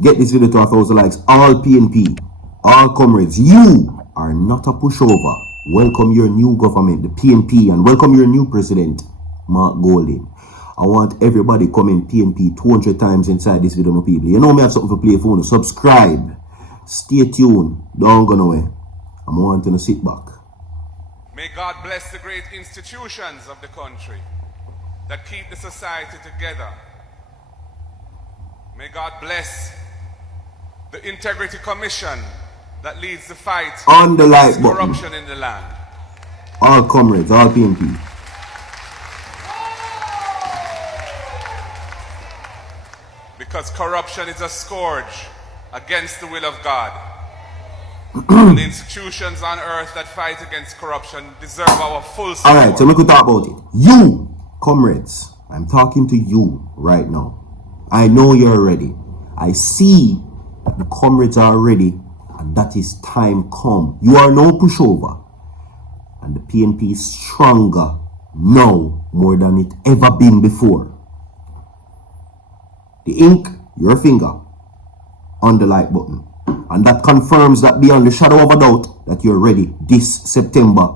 Get this video to 1,000 likes. All PNP, all comrades, you are not a pushover. Welcome your new government, the PNP, and welcome your new president, Mark Golding. I want everybody comment PNP 200 times inside this video, my people. You know me have something to play for you. Subscribe. Stay tuned. Don't go nowhere. I'm wanting to sit back. May God bless the great institutions of the country that keep the society together. May God bless the Integrity Commission that leads the fight on the against corruption in the land. All comrades, all PNP. Because corruption is a scourge against the will of God. The institutions on earth that fight against corruption deserve our full support. Alright, so we could talk about it. You, comrades, I'm talking to you right now. I know you're ready. I see that the comrades are ready, and that is time come. You are no pushover. And the PNP is stronger now more than it ever been before. The ink, your finger, on the like button. And that confirms that beyond the shadow of a doubt that you're ready this September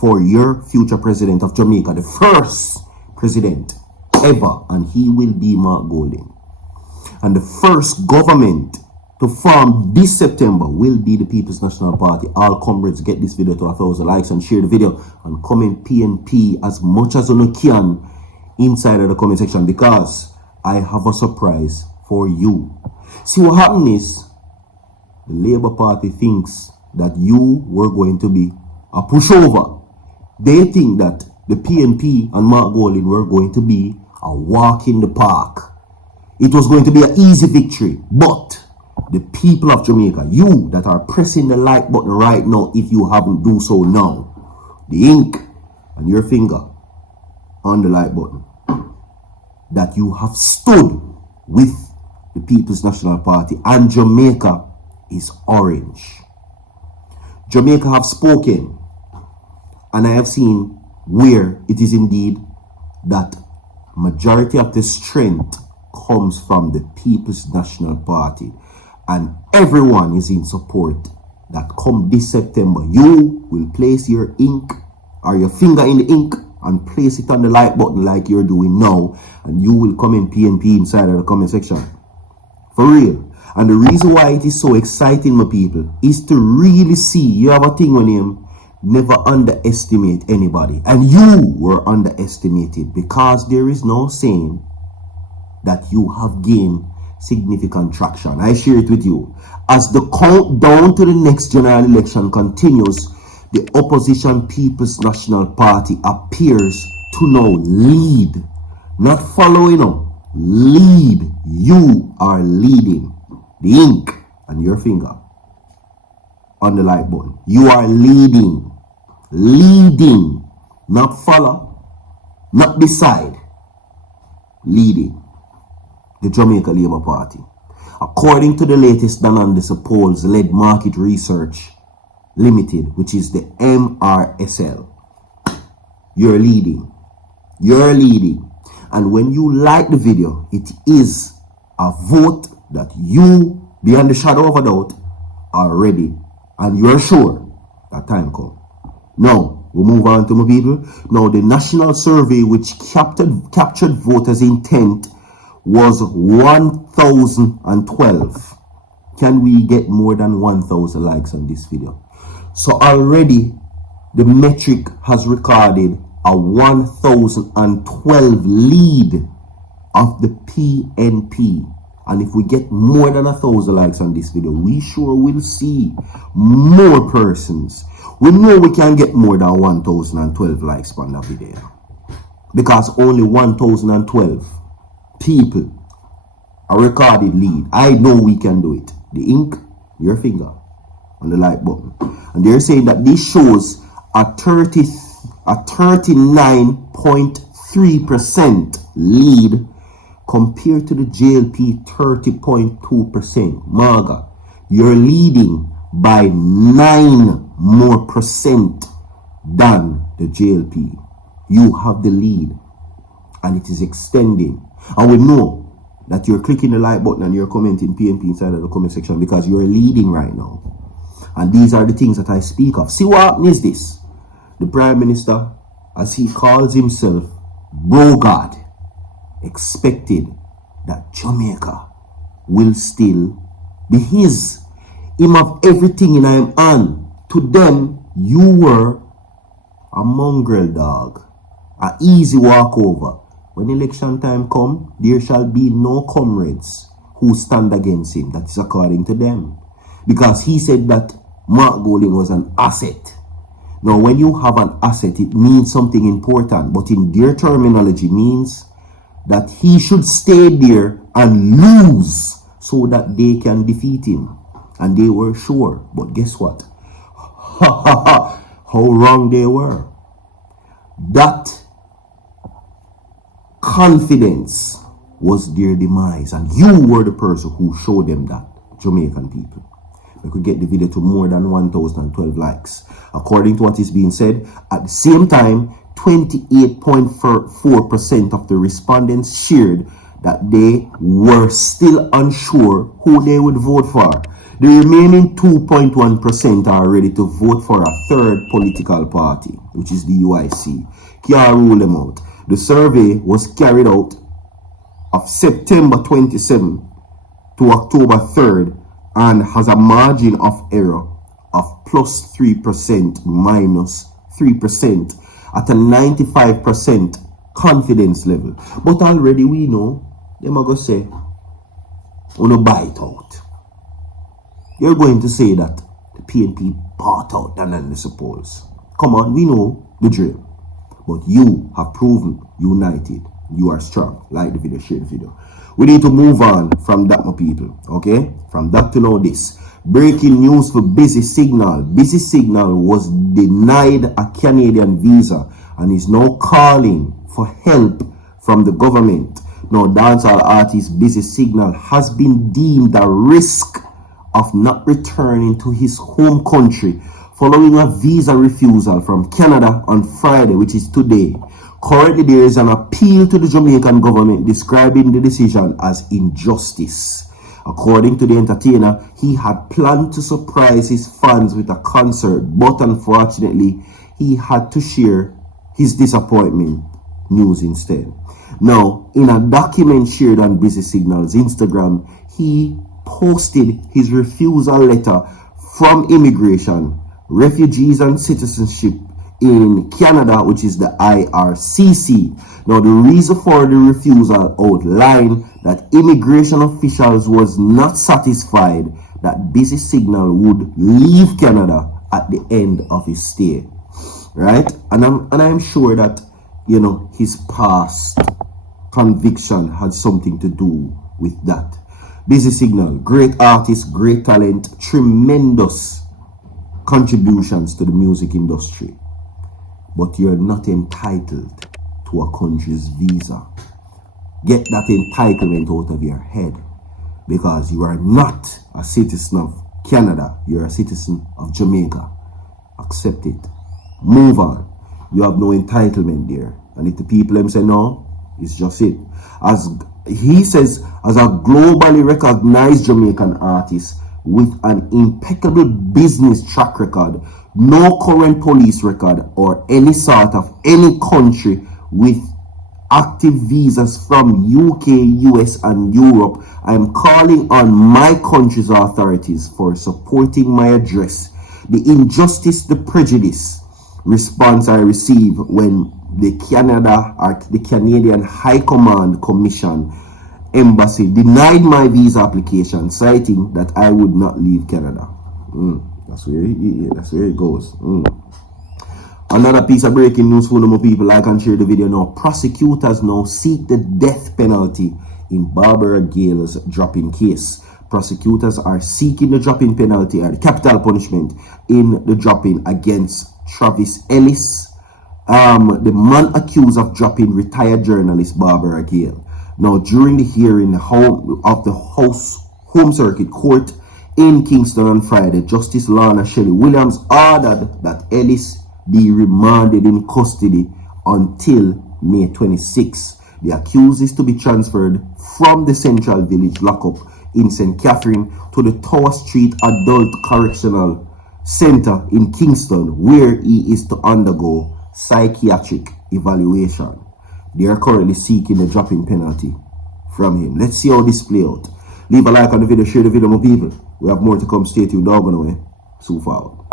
for your future president of Jamaica, the first president ever, and he will be Mark Golding. And the first government to form this September will be the People's National Party. All comrades, get this video to 1,000 likes and share the video and comment PNP as much as you can inside of the comment section, because I have a surprise for you. See, what happened is the Labour Party thinks that you were going to be a pushover. They think that the PNP and Mark Golding were going to be a walk in the park. It was going to be an easy victory. But the people of Jamaica, you that are pressing the like button right now, if you haven't do so now, the ink and your finger on the like button, that you have stood with the People's National Party, and Jamaica is orange. Jamaica have spoken, and I have seen where it is indeed that majority of the strength comes from the People's National Party, and everyone is in support that come this September you will place your ink or your finger in the ink and place it on the like button like you're doing now, and you will comment PNP inside of the comment section. For real. And the reason why it is so exciting, my people, is to really see, you have a thing on him, never underestimate anybody. And you were underestimated, because there is no saying that you have gained significant traction. I share it with you. As the countdown to the next general election continues, the opposition People's National Party appears to now lead. Not following up. Lead. You are leading. The ink and your finger on the like button. You are leading. Leading. Not follow. Not beside. Leading the Jamaica Labour Party. According to the latest Danandesa polls led Market Research Limited, which is the MRSL, you're leading. You're leading. And when you like the video, it is a vote that you, beyond the shadow of a doubt, are ready. And you're sure that time comes. Now, we move on to my people. Now, the national survey which captured voters' intent was 1,012. Can we get more than 1,000 likes on this video? So already the metric has recorded a 1,012 lead of the PNP. And if we get more than 1,000 likes on this video, we sure will see more persons. We know we can get more than 1,012 likes on that video, because only 1,012 people a recorded lead. I know we can do it. The ink, your finger on the like button, and they're saying that this shows a 39.3% lead compared to the JLP 30.2%. Maga, you're leading by 9 more percent than the JLP. You have the lead, and it is extending. And we know that you're clicking the like button and you're commenting PNP inside of the comment section because you're leading right now. And these are the things that I speak of. See what is this? The Prime Minister, as he calls himself, Bro God, expected that Jamaica will still be his. Him have everything in him hand. To them, you were a mongrel dog, a easy walkover. When election time come, there shall be no comrades who stand against him. That is according to them. Because he said that Mark Golding was an asset. Now, when you have an asset, it means something important. But in their terminology, means that he should stay there and lose so that they can defeat him. And they were sure. But guess what? How wrong they were. That confidence was their demise. And you were the person who showed them that, Jamaican people. We could get the video to more than 1,012 likes. According to what is being said, at the same time, 28.4% of the respondents shared that they were still unsure who they would vote for. The remaining 2.1% are ready to vote for a third political party, which is the UIC. Can't rule them out. The survey was carried out of September 27 to October 3rd and has a margin of error of plus 3% minus 3% at a 95% confidence level. But already we know, them are going to say, "Uno bite out." You're going to say that the PNP bought out the non-list polls. Come on, we know the drill. But you have proven united. You are strong. Like the video, share the video. We need to move on from that, my people. Okay? From that to now this. Breaking news for Busy Signal. Busy Signal was denied a Canadian visa and is now calling for help from the government. Now, dancehall artist Busy Signal has been deemed a risk of not returning to his home country following a visa refusal from Canada on Friday, which is today. Currently, there is an appeal to the Jamaican government describing the decision as injustice. According to the entertainer, he had planned to surprise his fans with a concert, but unfortunately, he had to share his disappointment news instead. Now, in a document shared on Busy Signal's Instagram, he posted his refusal letter from Immigration, Refugees and Citizenship in Canada, which is the IRCC. Now, the reason for the refusal outlined that immigration officials was not satisfied that Busy Signal would leave Canada at the end of his stay, right? And I'm sure that, you know, his past conviction had something to do with that. Busy Signal, great artist, great talent, tremendous contributions to the music industry. But you're not entitled to a country's visa. Get that entitlement out of your head, because you are not a citizen of Canada. You're a citizen of Jamaica. Accept it. Move on. You have no entitlement there. And if the people them say no, it's just it. As he says, as a globally recognized Jamaican artist with an impeccable business track record, no current police record, or any sort of any country with active visas from UK, US, and Europe, I am calling on my country's authorities for supporting my address. The injustice, the prejudice response I receive when the Canadian High Command Commission Embassy denied my visa application, citing that I would not leave Canada. That's where it goes. Another piece of breaking news for more people. Like and share the video now. Prosecutors now seek the death penalty in Barbara Gale's drop-in case. Prosecutors are seeking the drop-in penalty and capital punishment in the drop-in against Travis Ellis, the man accused of dropping retired journalist Barbara Gale. Now, during the hearing of the Home Circuit Court in Kingston on Friday, Justice Lorna Shelley Williams ordered that Ellis be remanded in custody until May 26. The accused is to be transferred from the Central Village lockup in St. Catherine to the Tower Street Adult Correctional Center in Kingston, where he is to undergo psychiatric evaluation. They are currently seeking the dropping penalty from him. Let's see how this play out. Leave a like on the video, share the video, my people. We have more to come. Stay tuned, dog on the way. So far.